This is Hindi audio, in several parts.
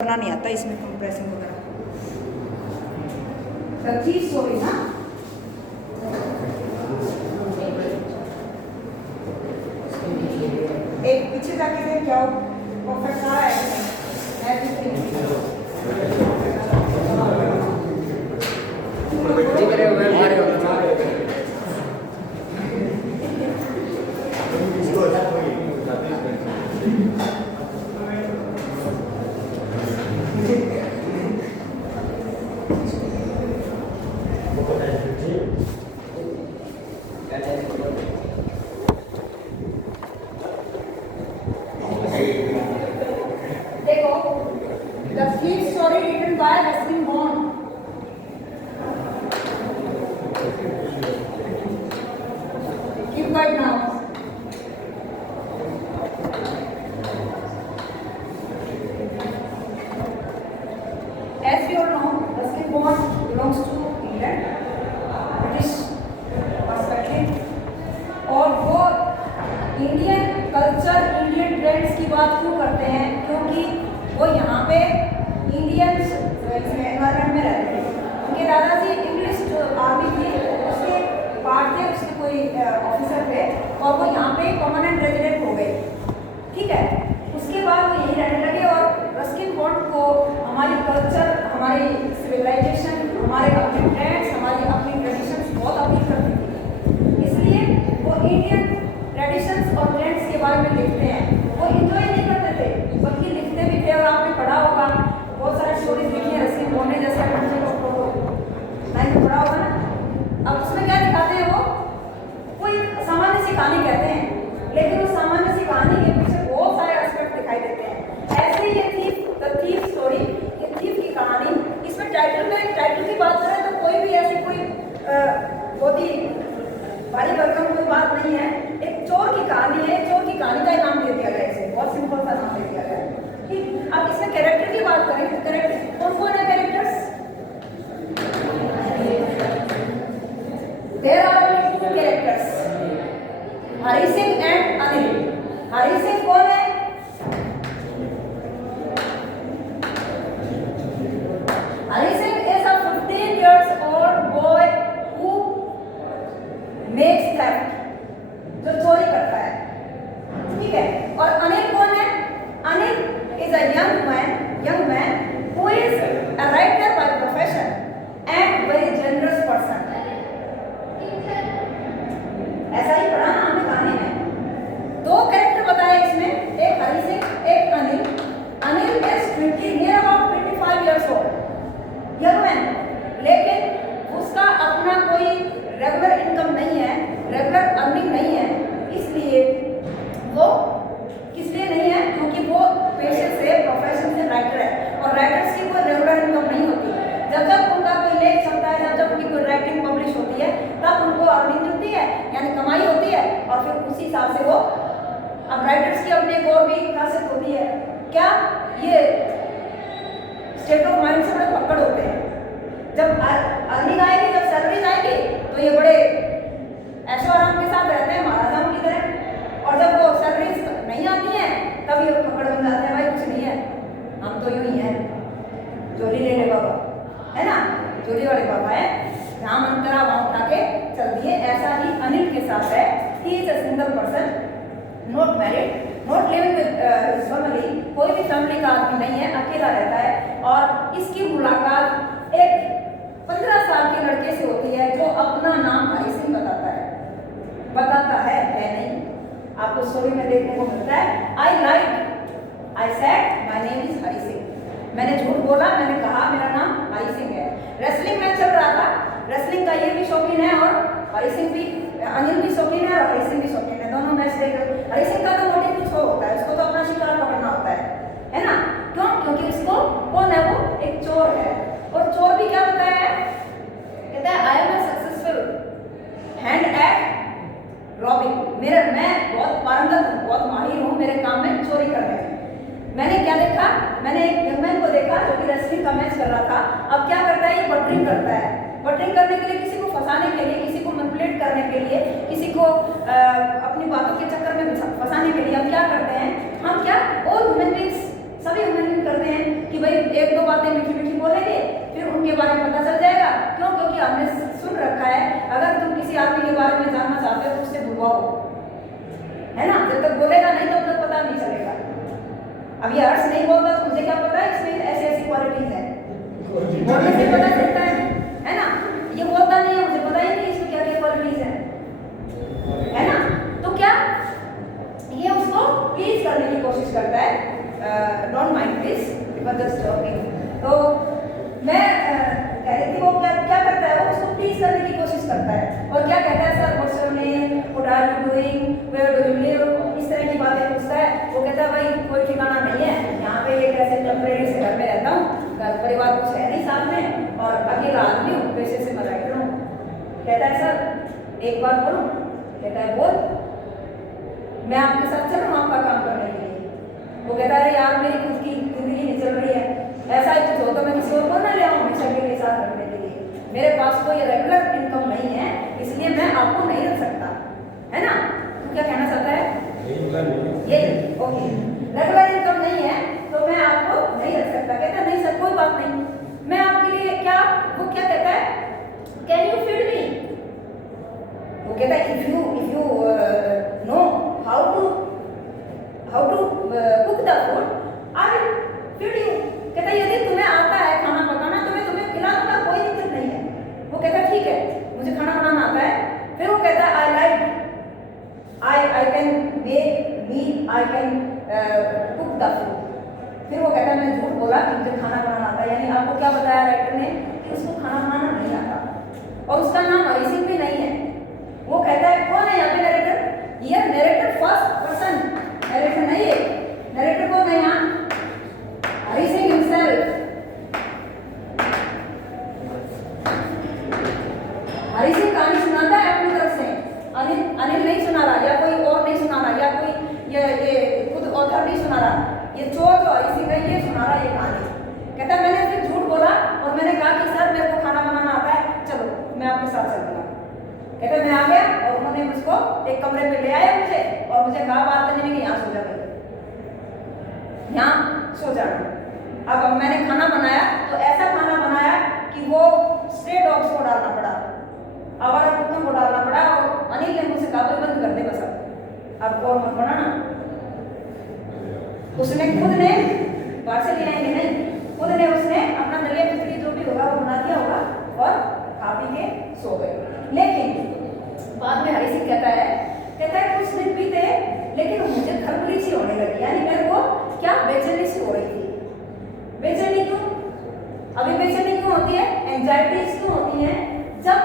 करना नहीं आता इसमें कंप्रेसिंग वगैरह। तरकीब सॉरी ना एक पीछे जाके देख क्या परफेक्ट आ रहा है। देखो the thief story written by Ruskin Bond. Keep quiet now. As we all know, Ruskin Bond belongs to England, British perspective, और वो इंडियन कल्चर इंडियन ट्रेंड्स की बात क्यों करते हैं? क्योंकि वो यहाँ पे इंडियन एनवायरमेंट में रहते थे। उनके दादाजी इंग्लिश जो आर्मी थी उसके पार्ट थे, उसके कोई ऑफिसर थे और वो यहाँ पे परमानेंट रेजिडेंट हो गए। ठीक है, उसके बाद वो यहीं रहने लगे और रस्किन बॉन्ड को हमारी कल्चर, हमारी सिविलाइजेशन, हमारे अपने ट्रेंड्स, हमारी अपनी ट्रेडिशंस बहुत अपील करती थी। इसलिए वो इंडियन ट्रेडिशंस और ट्रेंड्स के बारे में लिखते हैं। वो इंजॉय नहीं करते थे बल्कि लिखते भी थे। और आपने पढ़ा होगा बहुत सारे स्टोरीज लिखी हैं रस्किन बॉन्ड ने, जैसे बच्चे को लाइन में पढ़ा होगा ना। अब उसमें क्या दिखाते हैं? वो कोई सामान्य सी कहानी कहते हैं, लेकिन उस सामान्य सी कहानी के पीछे बहुत सारे एस्पेक्ट दिखाई देते हैं। ऐसे ये थीफ, द थीफ स्टोरी, ये थीफ की कहानी। इसमें टाइटल की बात करें तो कोई भी ऐसी कोई बहुत ही भारी भरकम कोई बात नहीं है। एक चोर की कहानी है, चोर की कहानी का नाम दे दिया गया है, इसे बहुत सिंपल सा नाम दे दिया गया है। ठीक, अब इसमें कैरेक्टर की बात करें तो कैरेक्टर कौन कौन है? Characters there are only two characters, Hari Singh and Anil. Hari Singh कौन है? Hari Singh is a 15 years old boy who makes theft, जो चोरी करता है। ठीक है, और अनिल कौन है? Anil is a young man who is a writer by profession and very generous person. ऐसा ही पढ़ा ना हमने कहानी में। दो कैरेक्टर बताए इसमें, एक हरि सिंह, एक Anil. Anil is near about 25 years old, young man, लेकिन उसका अपना कोई रेगुलर इनकम नहीं है, रेगुलर अर्निंग नहीं है। इसलिए वो किस लिए नहीं है? क्योंकि वो पेशे से, प्रोफेशन से राइटर है और राइटर्स की कोई रेगुलर इनकम नहीं होती। जब जब उनका कोई लेख चलता है, जब जब उनकी कोई राइटिंग पब्लिश होती है, तब उनको अर्निंग मिलती है, यानी कमाई होती है। और फिर उसी हिसाब से वो, अब राइटर्स की अपनी एक और भी खासियत होती है, क्या ये स्टेट ऑफ माइंड से बड़े पकड़ होते हैं। जब अर्निंग आएगी, जब सैलरीज आएगी, तो ये बड़े ऐशो आराम के साथ रहते हैं, महाराजाओं की तरह। और जब वो सैलरीज नहीं आती हैं, तब ये पकड़ बन जाते हैं, भाई कुछ नहीं है, हम तो यूं ही हैं, चोरी लेने बाबा है ना, चोरी वाले बाबा है, राम अंतरा वहां उठा के चल दिए। ऐसा ही अनिल के साथ है। He is a single person, not married, not living with his family, कोई भी फैमिली का आदमी नहीं है, अकेला रहता है। और इसकी मुलाकात एक 15 साल के लड़के से होती है जो अपना नाम हरि सिंह बताता है नहीं, आपको स्टोरी में देखने को मिलता है। I said my name is Hari Singh, मैंने झूठ बोला, मैंने कहा मेरा नाम हरि सिंह है। रेसलिंग मैच चल रहा था, रेसलिंग का ये भी शौकीन है और हरि सिंह भी, अनिल भी शौकीन है और हरि सिंह भी शौकीन है, दोनों मैच देख रहे। हरि सिंह का तो मोटिव कुछ होता है, उसको तो अपना शिकार पकड़ना होता है ना। क्यों? क्योंकि उसको कौन है? वो एक चोर है। और चोर भी क्या बताया है? कहता है I am a successful hand at robbing, मैं बहुत पारंगत हूँ, बहुत माहिर हूँ मेरे काम में, चोरी करने में। मैंने क्या देखा? मैंने एक यंग मैन को देखा जो कि रेसलिंग का मैच कर रहा था। अब क्या करता है? ये बटरिंग करता है। बटरिंग करने के लिए, किसी को फंसाने के लिए, किसी को मैनिपुलेट करने के लिए, किसी को अपनी बातों के चक्कर में फंसाने के लिए हम क्या करते हैं? हम क्या और ह्यूमन बींग्स सभी ह्यूमन बीइंग करते हैं कि भाई एक दो बातें मीठी मीठी बोलेंगे, फिर उनके बारे में पता चल जाएगा। क्यों? क्योंकि हमने सुन रखा है, अगर तुम किसी आदमी के बारे में जानना चाहते हो तो उससे बुलवाओ, है ना। जब तक बोलेगा नहीं तब तक पता नहीं चलेगा। अब ये हर्ष नहीं बोलता तो मुझे क्या पता है इसमें ऐसी ऐसी क्वालिटीज है, बोलने से पता चलता है ना। ये बोलता नहीं है, मुझे पता ही नहीं इसमें क्या क्या क्वालिटीज है ना। तो क्या ये उसको प्लीज करने की कोशिश करता है। Don't mind please, because just talking. तो मैं कह रही थी वो क्या क्या करता है, वो उसको प्लीज करने की कोशिश करता है। और क्या कहता है, sir what's your name, what are you doing, where do you live, इस तरह की बातें पूछता है। वो कहता है भाई कोई ठिकाना नहीं है, यहाँ पे एक ऐसे टेम्परेरी से घर में रहता हूँ, घर परिवार कुछ है नहीं साथ में, और अकेला आदमी हूँ, पेशे से मैं राइटर हूँ। कहता है सर एक बात बोलूं? कहता है बोल, मैं आपके साथ चलूं आपका काम करने के लिए। वो कहता है यार मेरी खुद की जिंदगी नहीं चल रही है, ऐसा ही कुछ हो तो मैं किसी और को ना ले आऊँ हमेशा के लिए साथ रखने के लिए, मेरे पास कोई रेगुलर इनकम नहीं है, इसलिए मैं आपको नहीं रख सकता, है ना। तू क्या कहना चाहता है? ये ओके, रेगुलर इनकम नहीं है तो मैं आपको नहीं रख सकता। कहता नहीं सर कोई बात नहीं, मैं आपके लिए क्या, वो क्या कहता है, कैन यू फीड मी? वो कहता है if you know how to cook the food I will feed you. कहता है यदि तुम्हें आता है खाना पकाना तो मैं तुम्हें खिला दूंगा, कोई दिक्कत नहीं है। वो कहता है ठीक है मुझे खाना बनाना आता है। फिर वो कहता है I can make meal, I can cook the food. फिर वो कहता है मैंने झूठ बोला कि मुझे खाना बनाना आता है। यानी आपको क्या बताया राइटर ने कि उसको खाना बनाना नहीं आता, और उसका नाम हरी सिंह भी नहीं है। वो कहता है कौन है यहाँ पे नरेटर? ये नरेटर फर्स्ट पर्सन, नरेटर नहीं है। नरेटर कौन है यहाँ? हरी सिंह हिमसेल्फ। हरी सिंह कहानी सुनाता है अपनी तरफ से, अनिल नहीं सुना रहा, या कोई और नहीं सुना रहा, या कोई ये खुद ऑथर नहीं सुना रहा, ये चोर जो हरी सिंह है ये सुना रहा ये कहानी। कहता है मैंने फिर झूठ बोला और मैंने कहा कि सर मेरे को खाना बनाना आता है, चलो मैं आपके साथ चलूंगा। कहता मैं आ गया और उन्होंने मुझको एक कमरे में ले आया मुझे, और मुझे कहा बात करने में कि यहाँ सो जा, यहाँ सो जा। अब मैंने खाना बनाया तो ऐसा खाना बनाया कि वो स्ट्रे डॉग्स को डालना पड़ा, आवारा कुत्तों को डालना पड़ा, और अनिल ने मुझसे कहा बंद कर दे बस अब और मत बनाना। उसने खुद ने बाहर से ले आएंगे नहीं, खुद ने उसने अपना दलिया खिचड़ी जो भी होगा वो बना दिया होगा और खा पी के सो गए। लेकिन बाद में हरी सिंह कहता है कुछ दिन बीते लेकिन मुझे खलबली सी होने लगी, यानी मेरे को क्या बेचैनी सी हो रही थी। बेचैनी क्यों? अभी बेचैनी क्यों होती है? एंजाइटीज क्यों होती है? जब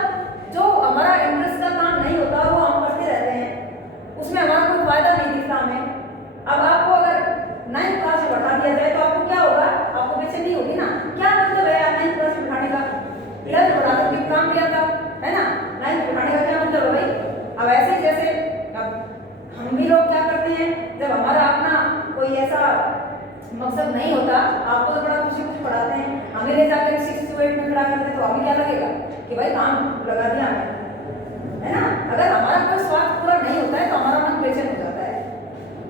जो हमारा इंटरेस्ट का काम नहीं होता वो हम करते रहते हैं, उसमें हमारा कोई फायदा नहीं दिखता हमें। अब आपको अगर 9th क्लास में बैठा दिया जाए तो आपको क्या होगा? आपको बेचैनी होगी ना। क्या मतलब है यार 9th क्लास में बैठाने का? 11th बढ़ा कर काम किया था, है ना। 9th बैठाने का क्या मतलब है भाई? अब ऐसे जैसे अब हम भी लोग क्या करते हैं, जब हमारा अपना कोई ऐसा मकसद नहीं होता, आपको तो बड़ा खुशी पढ़ाते हैं, हमें ले जाकर 6 to 8 में खड़ा करते हैं तो हमें क्या लगेगा कि भाई काम लगा दिया हमें, है ना। अगर हमारा कोई स्वार्थ पूरा नहीं होता है तो हमारा मन बेचैन हो जाता है,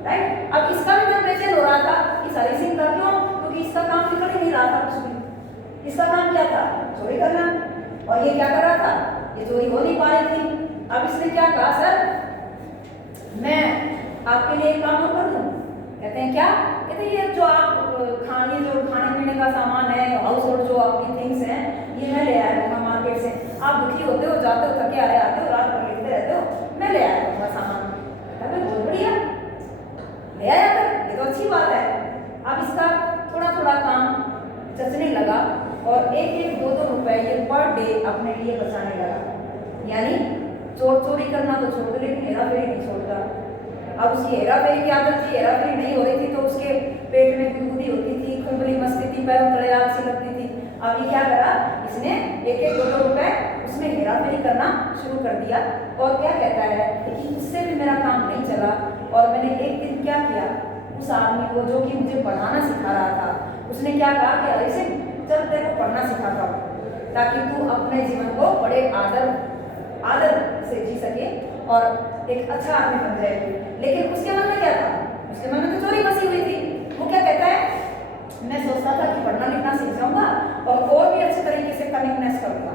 राइट। अब इसका भी मन बेचैन हो रहा था इस हरी सिंह का। क्यों? क्योंकि इसका काम निकल ही नहीं रहा था कुछ भी। इसका काम क्या था? चोरी करना। और ये क्या कर रहा था? ये चोरी हो नहीं पा रही थी। अब इसने क्या कहा, सर मैं आपके लिए एक काम और कर दूं। कहते हैं क्या? कहते हैं ये जो आप खाने पीने का सामान है, हाउस होल्ड जो आपकी थिंग्स हैं, ये मैं ले आया हूँ मार्केट से। आप दुखी होते हो, जाते हो, थके हारे आते हो, रात भर लिखते रहते हो, मैं ले आया हूँ सामान। कहते हैं बहुत बढ़िया, ले आया कर, ये तो अच्छी बात है। अब इसका थोड़ा थोड़ा काम जचने लगा और 1-1, 2-2 रुपए ये पर डे अपने लिए बचाने लगा। यानी चोरी करना तो छोड़ दो, लेकिन हेरा फेरी नहीं छोड़ता। अब उसकी हेरा फेरी की आदत थी, हेरा फेरी नहीं हो रही थी तो उसके पेट में गुदगुदी होती थी, खुजली मस्ती थी, पैरों तले आग सी लगती थी। अब ये क्या करा, इसने 1-1, 2-2 रुपए उसमें हेरा फेरी करना शुरू कर दिया। और क्या कहता है कि उससे भी मेरा काम नहीं चला और मैंने एक दिन क्या किया, उस आदमी को जो कि मुझे पढ़ाना सिखा रहा था, उसने क्या कहा कि हरी सिंह चल तेरे को पढ़ना सिखाता हूँ ताकि तू अपने जीवन को बड़े आदर से जी सके और एक अच्छा आदमी बन जाए। लेकिन उसके मन में क्या था? उसके मन में तो चोरी बसी हुई थी। वो क्या कहता है मैं सोचता था कि पढ़ना लिखना सीख जाऊंगा और भी अच्छे तरीके से कनेक्टनेस करूंगा,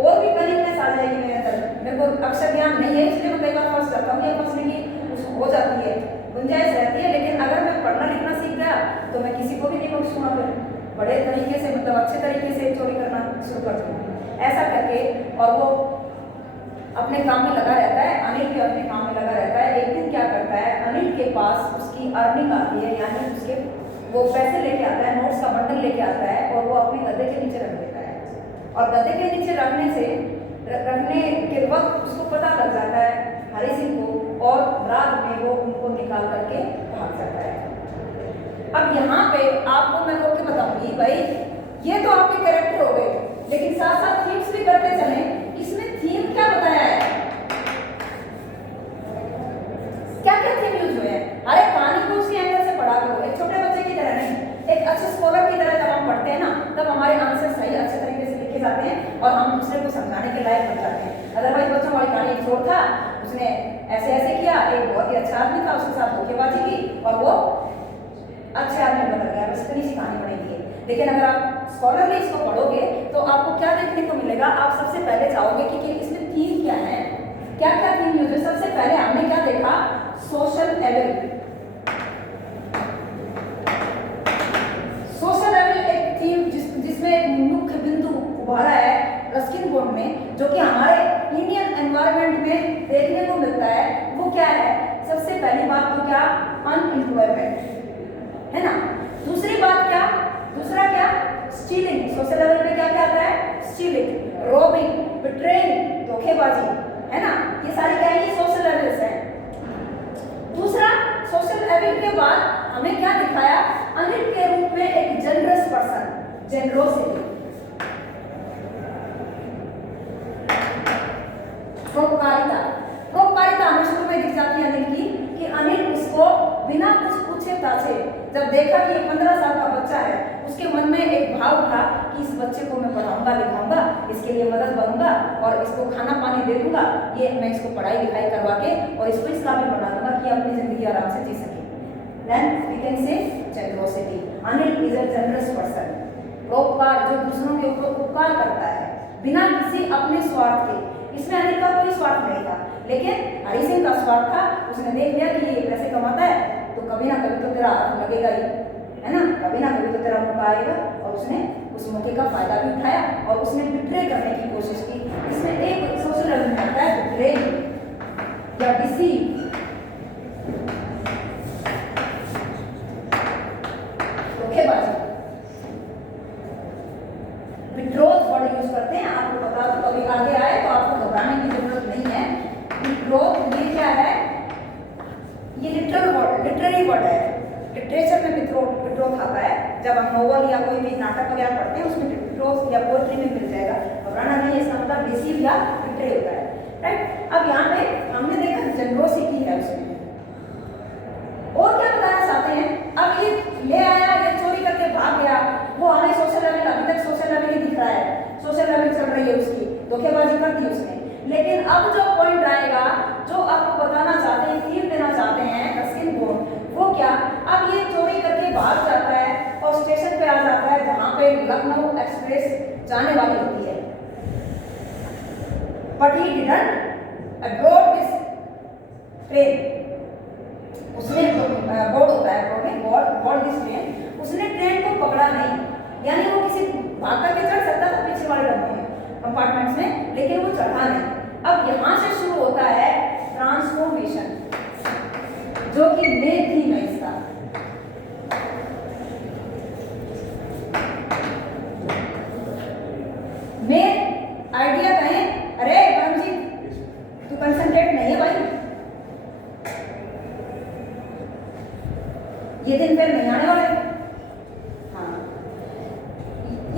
और भी कनेक्टनेस आ जाएगी मेरे अंदर। मेरे को अक्षर ज्ञान नहीं है इसलिए मैं कई बार फंस जाता हूँ, या फंसने की हो जाती है, गुंजाइश रहती है। लेकिन अगर मैं पढ़ना लिखना सीख गया तो मैं किसी को भी नहीं बख्शूंगा, फिर बड़े तरीके से मतलब अच्छे तरीके से चोरी करना शुरू कर दूंगा ऐसा करके। और वो अपने काम में लगा रहता है, अनिल भी अपने काम में लगा रहता है। एक दिन क्या करता है, अनिल के पास उसकी अर्निंग आती है, यानी उसके वो पैसे लेके आता है, नोट्स का बंडल लेके आता है और वो अपने गद्दे के नीचे रख देता है। और गद्दे के नीचे रखने के वक्त उसको पता लग जाता है हरी सिंह को, और रात में वो उनको निकाल करके भाग जाता है। अब यहाँ पे आपको मैं रोक के बताऊंगी, भाई ये तो आपके कैरेक्टर हो गए, लेकिन साथ साथ थीम्स भी करते चले। इसमें थीम क्या बताया है, क्या क्या थीम यूज हुए हैं। अरे कहानी को उसी एंगल से पढ़ा करो, एक छोटे बच्चे की तरह नहीं, एक अच्छे स्कॉलर की तरह जब हम पढ़ते हैं ना, तब हमारे आंसर सही अच्छे तरीके से लिखे जाते हैं और हम दूसरे को समझाने के लायक बन जाते हैं। अदरवाइज बच्चों वाली कहानी एक चोर था, उसने ऐसे ऐसे किया, एक बहुत ही अच्छा आदमी था, उसके साथ धोखेबाजी की और वो अच्छे आदमी बन गया। बस इतनी सी कहानी बनेगी। लेकिन अगर आप स्कॉलरली इसको पढ़ोगे तो आपको क्या देखने को मिलेगा, आप सबसे पहले चाहोगे कि इसमें थीम क्या है, क्या क्या थीम यूज है। सबसे पहले हमने क्या देखा, सोशल एवल। सोशल एवल एक थीम जिसमें एक मुख्य बिंदु उभारा है रस्किन बॉन्ड में, जो कि हमारे इंडियन एनवायरनमेंट में देखने को मिलता है। वो क्या है, सबसे पहली बात तो क्या, अनएम्प्लॉयमेंट है ना। दूसरी बात क्या, दूसरा क्या, स्टीलिंग। सोशल लेवल पे क्या क्या आता है, स्टीलिंग, रॉबिंग, बिट्रेइंग, धोखेबाजी, है ना। ये सारी क्या है, ये सोशल लेवल्स है। दूसरा, सोशल लेवल के बाद हमें क्या दिखाया, अनिल के रूप में एक जनरस पर्सन, जेनरोसिटी। परोपकारिता हमें शुरू में दिख जाती है अनिल की, कि अनिल उसको बिना कुछ पूछे ताछे जब देखा कि 15 साल का बच्चा है, उसके मन में एक भाव था कि इस बच्चे को मैं पढ़ाऊंगा लिखाऊंगा, इसके लिए मदद बनूंगा और इसको खाना पानी दे दूंगा, ये मैं इसको पढ़ाई लिखाई करवा के और इसको इस काबिल बना दूंगा कि अपनी जिंदगी आराम से जी सके। Then we can say generosity. Anil is a generous person. परोपकार, जो दूसरों के ऊपर उपकार करता है बिना किसी अपने स्वार्थ के। इसमें अनिल का कोई स्वार्थ नहीं था, लेकिन हरी सिंह का स्वार्थ था। उसने देख लिया कि ये पैसे कमाता है तो कभी ना कभी तो तेरा हाथ लगेगा ही, है ना, कभी ना कभी तो तेरा मौका आएगा। और उसने उस मौके का फायदा भी उठाया और उसने बिट्रे करने की कोशिश की। इसमें एक सोशल एलिमेंट आता है बिट्रे या डिसीव। धोखेबाजी, विड्रॉल वर्ड यूज करते हैं, आपको बता दो, कभी आगे आए तो आपको घबराने की जरूरत नहीं है। विड्रॉल ये क्या है, ये लिटरेरी वर्ड है। लिटरेचर में विड्रॉल आता है, जब हम नोवेल या कोई भी नाटक वगैरह पढ़ते हैं उसमें विड्रॉल या पोएट्री में मिल जाएगा। घबराना नहीं है, इसका मतलब डिसीव या बिट्रे होता है, राइट। अब यहाँ पे हमने देखा जेनरोसिटी है उसमें, और क्या बताना चाहते हैं। अब ये ले आया, ये चोरी करके भाग गया, वो हमें सोशल लेवल, अभी तक सोशल लेवल ही दिख रहा है, सोशल लेवल चल रही है उसकी, धोखेबाजी कर दी उसने। लेकिन अब जो पॉइंट आएगा, जो आपको बताना चाहते हैं, थीम देना चाहते हैं रस्किन बॉन्ड, वो क्या, अब ये चोरी करके भाग जाता है और स्टेशन पे आ जाता है जहाँ पे लखनऊ एक्सप्रेस जाने वाली होती है। But he didn't aboard this train. उसने बोर्ड होता है बोर्ड दिस ट्रेन, उसने ट्रेन को पकड़ा नहीं, यानी वो किसी भाग करके चढ़ सकता था पीछे वाले डब्बों में, कंपार्टमेंट्स में, लेकिन वो चढ़ा नहीं। अब यहाँ से शुरू होता है ट्रांसफॉर्मेशन, जो कि मेन थीम है इसका। मेन आइडिया कहें, अरे परमजीत तू कंसंट्रेट नहीं है भाई, ये दिन फिर नहीं आने वाले। हाँ,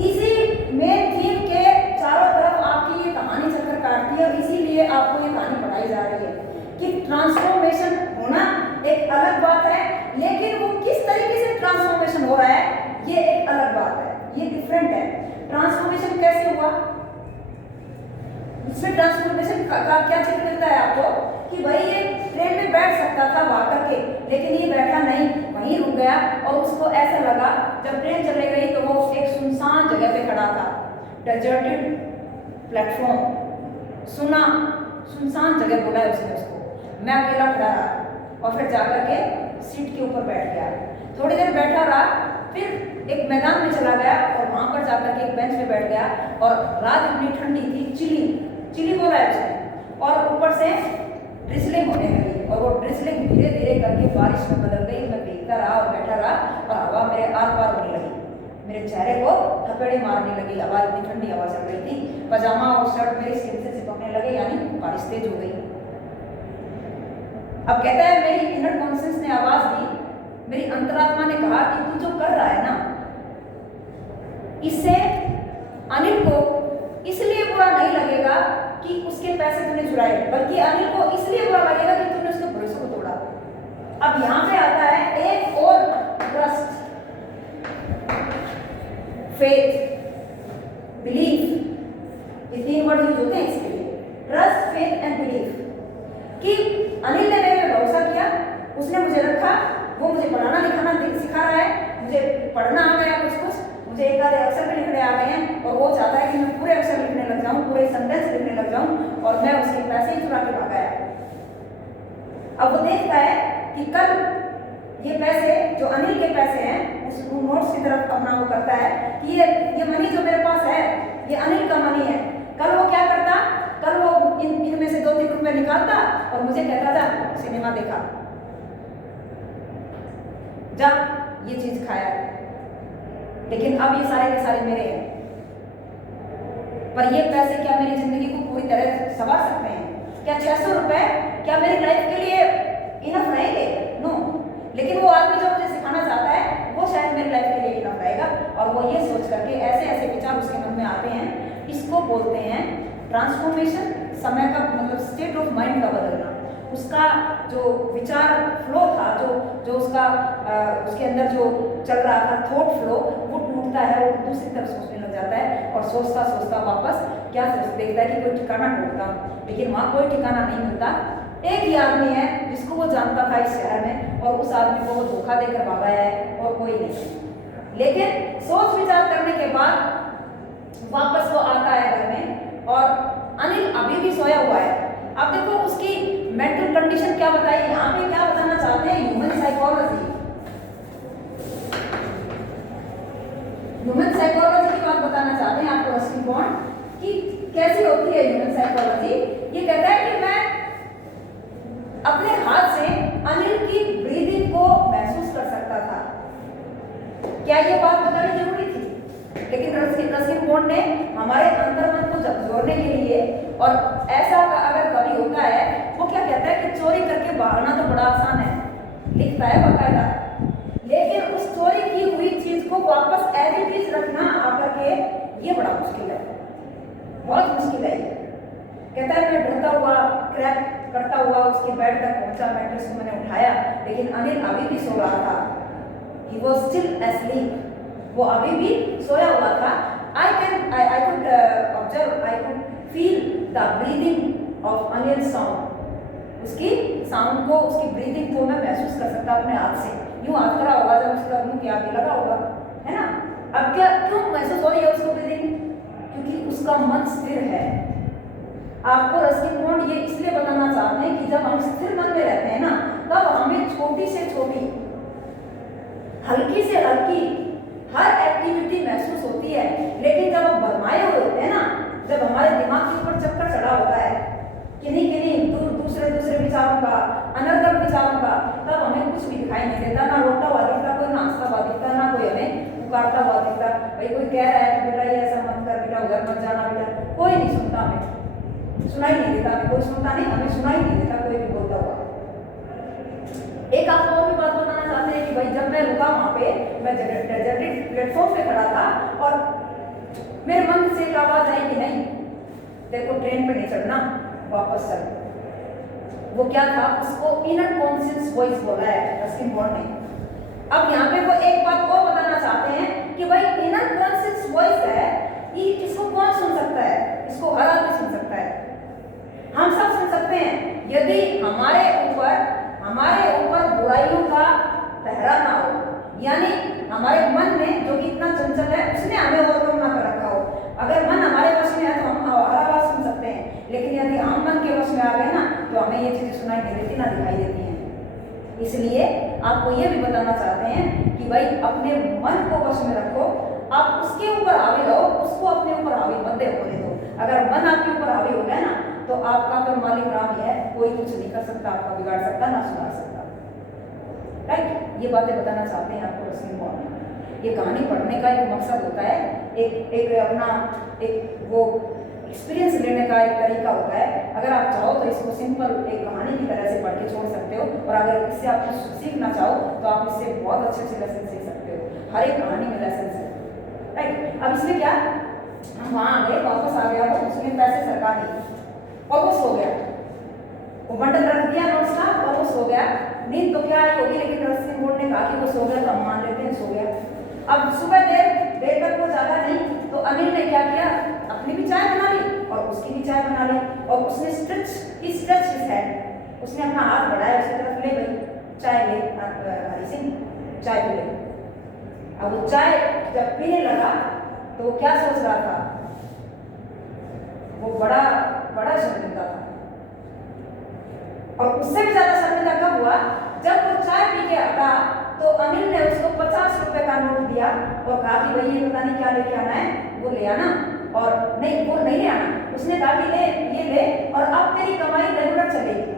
इसी मेन थीम के चारों तरफ आपकी ये कहानी चक्कर काटती है, और इसीलिए आपको ये कहानी पढ़ाई जा रही है कि ट्रांसफॉर्मेशन होना एक अलग बात है, लेकिन वो किस तरीके से ट्रांसफॉर्मेशन हो रहा है ये एक अलग बात है, ये डिफरेंट है। ट्रांसफॉर्मेशन कैसे हुआ, इसमें ट्रांसफॉर्मेशन का क्या चित्र मिलता है आपको कि भाई ये ट्रेन में बैठ सकता था वहाँ करके, लेकिन ये बैठा नहीं, वहीं रुक गया। और उसको ऐसा लगा जब ट्रेन चले गई तो वो एक सुनसान जगह पे खड़ा था, डेजर्टेड प्लेटफॉर्म, सुनसान जगह बोला है उसने उसको। मैं अकेला खड़ा रहा और फिर जाकर के सीट के ऊपर बैठ गया। थोड़ी देर बैठा रहा, फिर एक मैदान में चला गया और वहाँ पर जाकर के एक बेंच पे बैठ गया। और रात इतनी ठंडी थी, चिली बोला है उसने, और ऊपर से ड्रिजलिंग होने लगी और वो ड्रिजलिंग धीरे धीरे करके बारिश में बदल गई। मैं देखता रहा और बैठा रहा और हवा मेरे आर पार होने लगी, मेरे चेहरे को थपेड़े मारने लगी। हवा इतनी ठंडी हवा चल रही थी, पजामा और शर्ट मेरी स्किन से चिपकने लगे, यानी बारिश तेज हो गई। अब कहता है मेरी इनर कॉन्शियस ने आवाज दी, मेरी अंतरात्मा ने कहा कि तू जो कर रहा है ना, इससे अनिल को इसलिए बुरा नहीं लगेगा कि उसके पैसे तूने चुराए, बल्कि अनिल को इसलिए बुरा लगेगा कि तूने उसके भरोसे को तोड़ा। अब यहाँ पे आता है एक और ट्रस्ट, फेथ, बिलीफ, ये तीन वर्ड यूज होते हैं इसके लिए, ट्रस्ट, फेथ एंड बिलीफ। कि अनिल ने मेरे पे भरोसा किया, उसने मुझे रखा, वो मुझे पढ़ाना लिखाना सिखा रहा है, मुझे पढ़ना आ गया कुछ, मुझे एक आधे अक्षर भी लिखने आ गए हैं, और वो चाहता है कि मैं पूरे अक्षर लिखने लग जाऊं, पूरे सेंटेंस लिखने लग जाऊं, और मैं उसके पैसे ही चुरा के भागा है। अब वो देखता है कि कल ये पैसे जो अनिल के पैसे हैं, उस नोट्स की तरफ अपना वो करता है कि ये मनी जो मेरे पास है ये अनिल का मनी है। कल वो क्या करता, कल वो इनमें से 2-3 रुपए निकालता और मुझे कहता था सिनेमा देखा, जा ये चीज खाया। लेकिन अब ये सारे के सारे मेरे हैं, पर ये पैसे क्या मेरी जिंदगी को पूरी तरह संवार सकते हैं? क्या 600 रुपए क्या मेरी लाइफ के लिए इनफ रहेंगे? नो। लेकिन वो आदमी जो मुझे सिखाना चाहता है वो शायद मेरी लाइफ के लिए इनफ रहेगा। और वो ये सोच करके ऐसे ऐसे विचार उसके मन में आते हैं, इसको बोलते हैं ट्रांसफॉर्मेशन। समय का मतलब स्टेट ऑफ माइंड का बदलना, उसका जो विचार फ्लो था, जो उसका उसके अंदर जो चल रहा था थॉट फ्लो, वो टूटता है, वो दूसरी तरफ सोचने लग जाता है और सोचता सोचता वापस क्या देखता है कि कोई ठिकाना ढूंढता, लेकिन वहाँ कोई ठिकाना नहीं मिलता। एक ही आदमी है जिसको वो जानता था इस शहर में, और उस आदमी को वो धोखा देकर भागा है और कोई नहीं। लेकिन सोच विचार करने के बाद वापस वो आता है घर में और अनिल अभी भी सोया हुआ है। अब देखो उसकी मेंटल कंडीशन क्या बताई, यहाँ पे क्या बताना चाहते हैं, ह्यूमन साइकोलॉजी की बात बताना चाहते हैं आपको रस्किन बॉन्ड कि कैसी होती है ह्यूमन साइकोलॉजी। ये कहता है कि मैं अपने हाथ से अनिल की ब्रीदिंग को महसूस कर सकता था। क्या ये बात बतानी जरूरी थी? लेकिन रस्किन बॉन्ड ने हमारे अंतर्मन को जोड़ने के लिए, और ऐसा अगर कभी होता है, वो क्या कहता है कि चोरी करके भागना तो बड़ा आसान है, लिखता है बाकायदा, लेकिन उस चोरी की हुई चीज को वापस एज इट इज रखना आकर के ये बड़ा मुश्किल है, बहुत मुश्किल है। कहता है मैं डरता हुआ क्रैक करता हुआ उसके बेड तक पहुंचा, मैट्रेस को मैंने उठाया, लेकिन अनिल अभी भी सो रहा था। He was still asleep, वो अभी भी सोया हुआ था। I could observe, I could feel the breathing of Anil's sound. उसकी साउंड को, उसकी ब्रीदिंग को मैं महसूस कर सकता अपने हाथ से। यूं हाथ करा होगा जब उसका मुंह के आगे लगा होगा, है ना? अब क्या क्यों महसूस हो रही है उसको ब्रीदिंग? क्योंकि उसका मन स्थिर है। आपको रस्किन बॉन्ड ये इसलिए बताना चाहते हैं कि जब हम स्थिर मन में रहते हैं ना, तब हमें छोटी से छोटी, हल्की से हल्की हर एक्टिविटी महसूस होती है। लेकिन जब हम भरमाए हुए होते हैं ना, जब हमारे दिमाग के ऊपर चक्कर चढ़ा होता है किन्हीं दूसरे विचारों का, अनर्गल विचारों का, तब हमें कुछ भी दिखाई नहीं देता, ना रोता हुआ दिखता, कोई ना हंसता हुआ दिखता, ना कोई हमें पुकारता हुआ दिखता। भाई कोई कह रहा है कि बेटा ये ऐसा मत कर, बेटा उधर मत जाना, बेटा कोई नहीं सुनता, हमें सुनाई नहीं देता, हमें कोई सुनता नहीं, हमें सुनाई नहीं देता कोई भी बोलता हुआ। एक आपको और भी बात बताना चाहते हैं कि भाई जब मैं रुका वहाँ पे, मैं डेजर्टेड प्लेटफॉर्म पे खड़ा था और मेरे मन से एक आवाज आई कि नहीं देखो ट्रेन पे नहीं चढ़ना, वापस चल। वो क्या था, उसको इनर कॉन्शियस वॉइस बोला है रस्किन बॉन्ड ने। अब यहाँ पे वो एक बात और बताना चाहते हैं कि भाई इनर कॉन्शियस वॉइस है, इसको कौन सुन सकता है? इसको हर आदमी सुन सकता है, हम सब सुन सकते हैं। यदि हमारे ऊपर बुराइयों का पहरा ना हो, यानी हमारे मन में जो कि इतना चंचल है उसने हमें ओवरकम ना कर रखा हो। अगर मन हमारे वश में है तो हम हमारा आवाज सुन सकते हैं, लेकिन यदि हम मन के वश में आ गए ना तो हमें ये चीजें सुनाई नहीं देती, ना दिखाई देती हैं। इसलिए आपको ये भी बताना चाहते हैं कि भाई अपने मन को वश में रखो, आप उसके ऊपर हावी रहो, उसको अपने ऊपर हावी मत होने दो। अगर मन आपके ऊपर हावी हो गया ना तो आपका तो मालिक राम ही है, कोई कुछ नहीं कर सकता, आपका बिगाड़ सकता ना सुधार सकता। राइट, ये बातें बताना चाहते हैं आपको रस्किन बॉन्ड। ये कहानी पढ़ने का एक मकसद होता है, एक अपना एक वो एक्सपीरियंस लेने का एक तरीका होता है। अगर आप चाहो तो इसको सिंपल एक कहानी की तरह से पढ़ के छोड़ सकते हो, और अगर इससे आप कुछ सीखना चाहो तो आप इससे बहुत अच्छे अच्छे लेसन सीख सकते हो। हर एक कहानी में लेसन है। राइट, अब इसमें क्या, हम वहाँ आ गए, वापस आ गया, वो उसमें पैसे सरकार दी, वापस हो गया, वो बंडल रख दिया नोट्स का, वापस हो गया। नींद तो क्या आई होगी, लेकिन रस्किन बॉन्ड ने कहा कि वो सो गया, तो हम मान लेते हैं सो गया। अब सुबह देर तक वो जागा नहीं, तो अनिल ने क्या किया, अपनी भी चाय बना ली और उसकी भी चाय बना ली, और उसने स्ट्रेच हिज हैंड, उसने अपना हाथ बढ़ाया उसकी तरफ, ले भाई चाय ले हरी सिंह, चाय पी ले। अब वो चाय जब पीने लगा तो वो क्या सोच रहा था, वो बड़ा बड़ा शर्मिंदा था। और उससे भी ज्यादा शर्मिंदा कब हुआ, जब वो चाय पी के हटा तो अनिल ने उसको 50 रुपए का नोट दिया और कहा कि भाई ये पता नहीं क्या लेके आना है, वो ले आना। और नहीं, वो नहीं ले आना, उसने कहा कि ले ये ले, और अब तेरी कमाई रेगुलर चलेगी,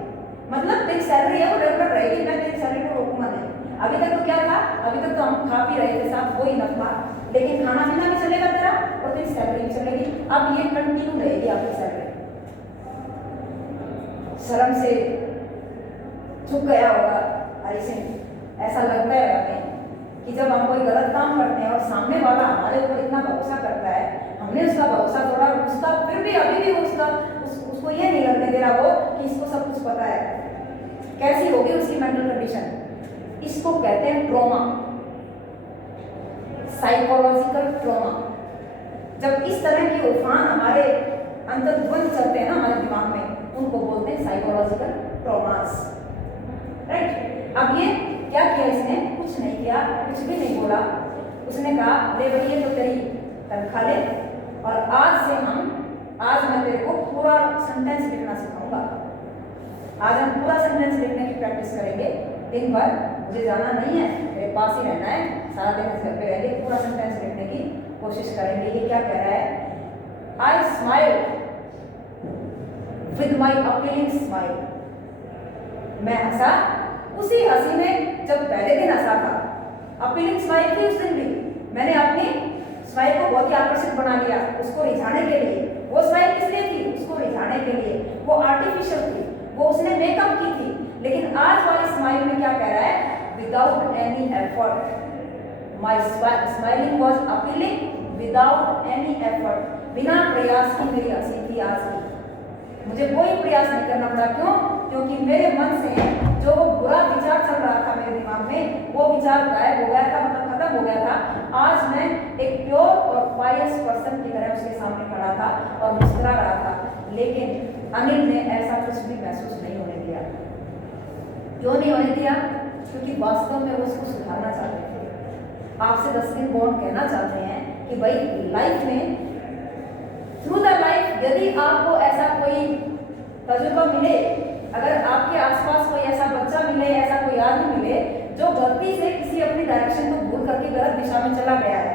मतलब तेरी सैलरी है वो रेगुलर रहेगी, मैं तेरी सैलरी को रोकूंगा नहीं। अभी तक तो क्या था, अभी तक तो हम खा पी रहे थे साथ, वो ही न था, लेकिन खाना पीना भी चलेगा तेरा और तेरी सैलरी भी चलेगी। अब ये कंटिन्यू रहेगी आपकी सैलरी। शर्म से झुक गया होगा हरी सिंह। ऐसा लगता है हमें कि जब हम कोई गलत काम करते हैं और सामने वाला हमारे ऊपर इतना भरोसा करता है, हमने उसका भरोसा तोड़ा, उसका फिर भी अभी भी उसको ये नहीं लगने दे रहा वो कि इसको सब कुछ पता है। कैसी होगी उसकी मेंटल कंडीशन, इसको कहते हैं ट्रॉमा, साइकोलॉजिकल ट्रॉमा। जब इस तरह के उफान हमारे अंतर्ध्वनि चलते हैं ना हमारे दिमाग में, उनको बोलते हैं साइकोलॉजिकल ट्रॉमास। राइट, अब ये क्या किया इसने, कुछ नहीं किया, कुछ भी नहीं बोला। उसने कहा ले भाई ये तो तेरी तनख्वाह ले, और आज मैं तेरे को पूरा सेंटेंस लिखना सिखाऊंगा। आज हम पूरा सेंटेंस लिखने की प्रैक्टिस करेंगे दिन भर, मुझे जाना नहीं है, मेरे पास ही रहना है, सारा दिन घर पे रहेंगे, पूरा सेंटेंस लिखने की कोशिश करेंगे। ये क्या कह रहा है, आई smile with my appealing smile, मैं हंसा उसी हंसी में जब पहले दिन हंसा था। अपीलिंग स्माइल थी उस दिन भी, मैंने अपनी स्माइल को बहुत ही आकर्षित बना लिया उसको रिझाने के लिए। वो स्माइल किस लिए थी, उसको रिझाने के लिए, वो आर्टिफिशियल थी, वो उसने मेकअप की थी। लेकिन आज वाली स्माइल में क्या कह रहा है, without any effort, my smiling was appealing without any effort, बिना प्रयास की मेरी हंसी थी आज की, मुझे कोई प्रयास नहीं करना पड़ा। क्यों, क्योंकि मेरे मन से जो वो बुरा विचार चल रहा था मेरे दिमाग में, वो विचार गायब हो गया था, मतलब खत्म हो गया था। आज मैं एक प्योर और पायस पर्सन की तरह उसके सामने खड़ा था और मुस्कुरा रहा था। लेकिन अनिल ने ऐसा कुछ भी महसूस नहीं होने दिया। क्यों नहीं होने दिया, क्योंकि वास्तव में वो उसको सुधारना चाहते थे। आपसे रस्किन बॉन्ड कहना चाहते हैं कि भाई लाइफ में, थ्रू द लाइफ, यदि आपको ऐसा कोई तजुर्बा मिले, अगर आपके आसपास कोई ऐसा बच्चा मिले, ऐसा कोई आदमी मिले जो गलती से किसी अपनी डायरेक्शन को भूल करके गलत दिशा में चला गया है,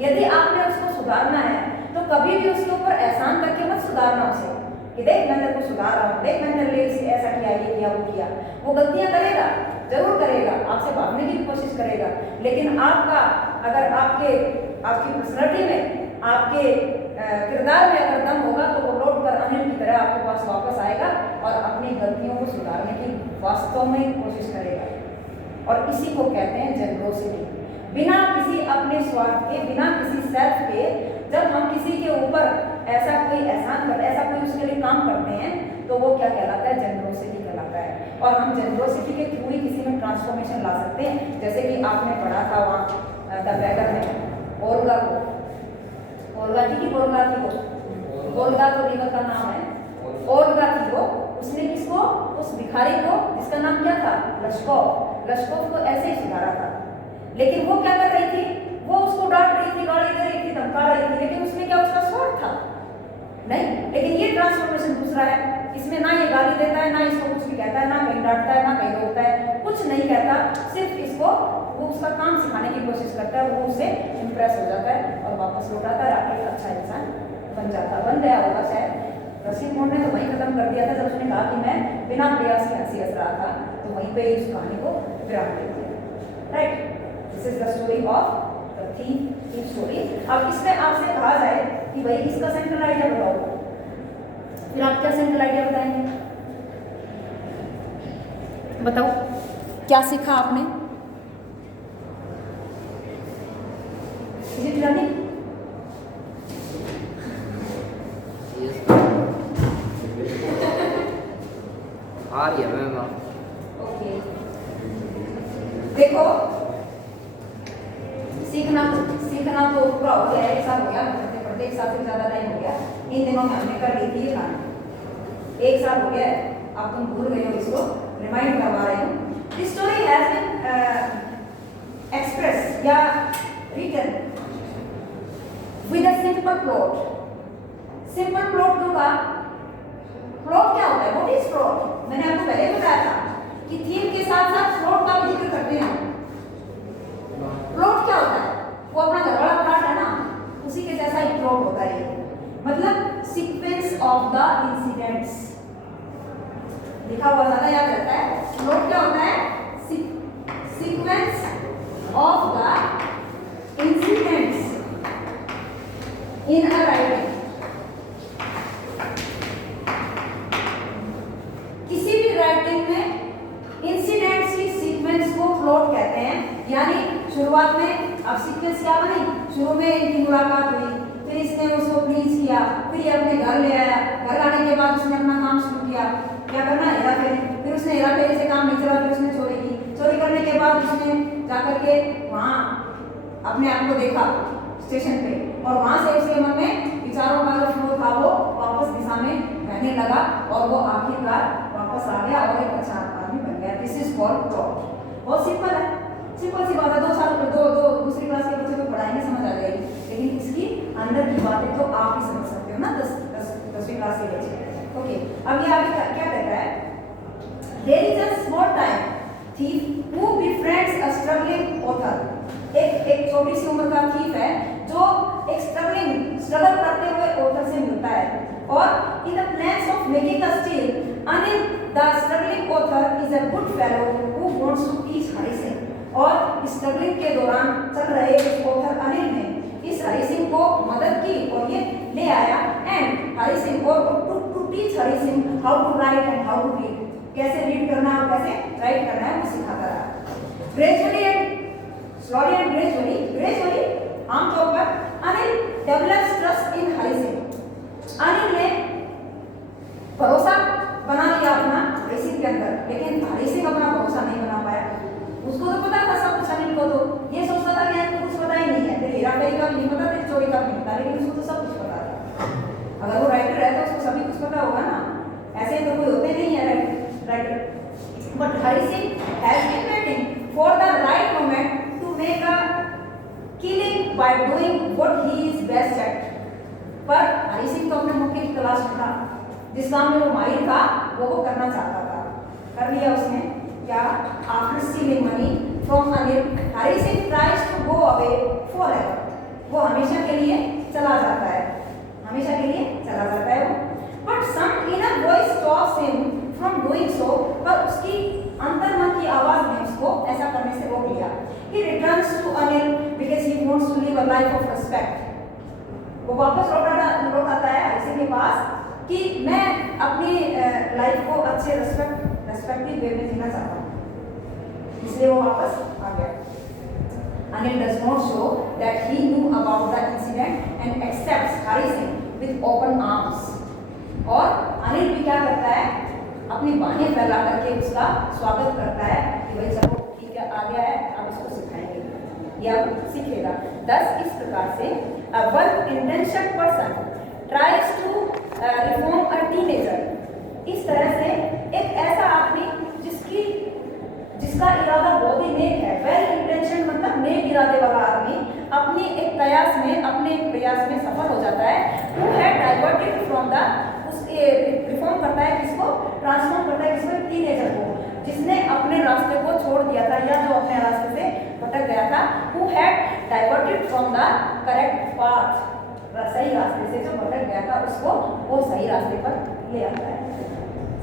यदि आपने उसको सुधारना है तो कभी भी उसके ऊपर एहसान करके मत सुधारना उसे कि देख मैं तेरे को सुधार रहा हूँ, देख मैंने तेरे लिए ऐसा किया, ये किया, वो किया। वो गलतियां करेगा, जरूर करेगा, आपसे भागने की भी कोशिश करेगा, लेकिन आपका अगर आपकी पर्सनैलिटी में, आपके किरदार में अगर दम होगा तो वो लौट कर अनिल की तरह आपके पास वापस आएगा और अपनी गलतियों को सुधारने की वास्तव में कोशिश करेगा। और इसी को कहते हैं जेनरोसिटी। बिना किसी अपने स्वार्थ के, बिना किसी सेल्फ के, जब हम किसी के ऊपर ऐसा कोई एहसान कर, ऐसा कोई उसके लिए काम करते हैं तो वो क्या कहलाता है, जेनरोसिटी कहलाता है। और हम जेनरोसिटी के थ्रू ही किसी में ट्रांसफॉर्मेशन ला सकते हैं। जैसे कि आपने पढ़ा था वहाँ द बैगर में ओल्गा को, ओल्गा थी कि बोल्गा थी, वो ओल्गा तो रिवर का नाम है, ओल्गा थी वो, उसने किसको, उस भिखारी को जिसका नाम क्या था, लश्कोव को ऐसे ही सुधारा था। लेकिन वो क्या कर रही थी, वो उसको डांट रही थी, गाली दे रही थी, धमका रही थी, लेकिन उसमें क्या उसका स्वार्थ था नहीं। लेकिन ये ट्रांसफॉर्मेशन दूसरा है, इसमें ना ये गाली देता है, ना इसको कुछ भी कहता है, ना कहीं डांटता है, ना कहीं रोकता है, कुछ नहीं कहता, सिर्फ इसको वो उसका काम सिखाने की कोशिश करता है, वो उससे इम्प्रेस हो जाता है और वापस लौटाता है, आके एक अच्छा इंसान बन जाता, बन गया होगा शायद। रशीद मोड ने तो वहीं खत्म कर दिया था जब उसने कहा कि मैं बिना प्रयास के हंसी हंस रहा था, तो वहीं पे इस कहानी को विराम दे दिया। Right, this is the story of the thief story. अब इसमें आपसे कहा जाए कि भाई इसका सेंट्रल आइडिया बताओ, फिर आप क्या सेंट्रल आइडिया बताएंगे, बताओ क्या सीखा आपने? Is it learning? आ रही है मैम। ओके, देखो सीखना तो पूरा हो गया, एक साल हो गया पढ़ते पढ़ते, एक साल से ज़्यादा टाइम हो गया। इन दिनों में हमने कर ली थी ये कहानी, एक साल हो गया, अब तुम भूल गए हो, इसको रिमाइंड करवा रही हूँ। This story has been express या written with a simple plot. Simple plot दूंगा, प्लॉट क्या होता है, व्हाट इज प्लॉट? मैंने आपको पहले बताया था कि थीम के साथ साथ प्लॉट का भी जिक्र करते हैं। प्लॉट क्या होता है, वो अपना घर वाला प्लॉट है ना, उसी के जैसा ही प्लॉट होता है, मतलब सीक्वेंस ऑफ द इंसिडेंट्स। लिखा हुआ ज्यादा याद रहता है। प्लॉट क्या होता है, sequence of the incidents in a writing. किसी भी राइटिंग में इंसिडेंट्स की सीक्वेंस को प्लॉट कहते हैं। यानी शुरुआत में अब सीक्वेंस क्या बनी, शुरू में इनकी मुलाकात हुई, फिर इसने उसको प्लीज किया, फिर ये अपने घर ले आया, घर आने के बाद उसने अपना काम शुरू किया, क्या करना, हेरा फेरी, फिर उसने हेरा फेरी से काम नहीं चला, फिर उसने चोरी की, चोरी करने के बाद उसने जाकर के वहाँ अपने आप को देखा स्टेशन पे, और वहाँ से उसके मन में विचारों का जो फ्लो था वो वापस दिशा में बहने लगा, और वो आखिरकार वापस आ गया और एक अच्छा आदमी बन गया। This is called plot. बहुत सिंपल है, सिंपल सी बात है, दूसरी क्लास के बच्चे को पढ़ाएंगे समझ आ जाएगी, लेकिन इसकी अंदर की बातें तो आप ही समझ सकते हो ना, 10वीं क्लास के बच्चे। ओके, अब ये आगे क्या कहता है, there is a small time thief who befriends a struggling author. एक छोटी सी उम्र का थीफ है जो एक स्ट्रगल करते हुए ऑथर से मिलता है, और in the plans of making the steal Anil the struggling author is a good fellow who wants to teach Hari Singh. और स्ट्रगलिंग के दौरान चल रहे ऑथर अनिल ने इस हरी सिंह को मदद की और ये ले आया, एंड हरी सिंह और to teach Hari Singh how to write and how to read, कैसे रीड करना है और कैसे राइट करना है वो सिखाता रहा। Gradually and slowly and gradually आमतौर पर Anil develops trust in Hari Singh. Anil ने भरोसा बना लिया अपना हरी सिंह के अंदर, लेकिन हरी सिंह अपना भरोसा नहीं बना पाया। उसको तो पता था सब कुछ, अनिल को तो ये सोचता था कि आपको कुछ पता ही नहीं है, फिर हेरा फेरी का भी नहीं पता, फिर चोरी का भी नहीं पता, लेकिन उसको तो सब कुछ पता था। अगर वो राइटर है तो उसको सभी कुछ पता होगा ना, ऐसे तो कोई होते नहीं है writer. But Hari Singh has been waiting for the right moment to make a killing by doing what he is best at. पर हरी सिंह तो अपने मौके की तलाश में था, जिस काम में वो माहिर था वो करना चाहता था, कर लिया उसने। क्या, after stealing money from Anil, Hari Singh tries to go away forever. वो हमेशा के लिए चला जाता है, हमेशा के लिए चला जाता है वो। But some inner voice stops him from doing so, पर उसकी अंतर्मन की आवाज ने उसको ऐसा करने से रोक लिया। He returns to Anil because he wants to live a life of respect. वो वापस लौट आता है हरी सिंह के पास कि मैं अपनी लाइफ को अच्छे रेस्पेक्टिव वे में जीना चाहता हूँ, इसलिए वो वापस आ गया। Anil does not show that he knew about the incident and accepts Hari Singh with open arms. और अनिल भी क्या करता है, अपनी बाहें फैला करके उसका स्वागत करता है कि भाई चलो ठीक है, आ गया है, अब इसको सिखाएंगे, या सीखेगा। दस इस प्रकार से a well-intentioned person tries to reform a teenager। इस तरह से एक ऐसा आदमी जिसका इरादा बहुत ही नेक है, वेल इंटेंशन मतलब नेक इरादे वाला आदमी अपने एक प्रयास में सफल हो जाता है। Who had diverted from the reform करता है किसको, ट्रांसफॉर्म करता है किसको, टीनेजर को, जिसने अपने रास्ते को छोड़ दिया था या जो अपने रास्ते से भटक गया था। Who had diverted from the correct path, सही रास्ते से जो भटक गया था उसको वो सही रास्ते पर ले आता है।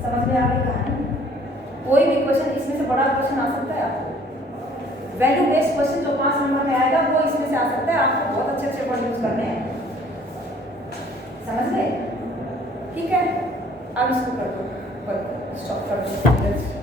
समझ में आ गई कहानी? कोई भी क्वेश्चन इसमें से बड़ा क्वेश्चन आ सकता है आपको, वैल्यू बेस्ड क्वेश्चन जो 5 नंबर में आएगा वो इसमें से आ सकता है। आपको बहुत अच्छे अच्छे वर्ड यूज करने हैं, समझ गए? ठीक है, अब इसको कर दो, स्टॉप कर दो।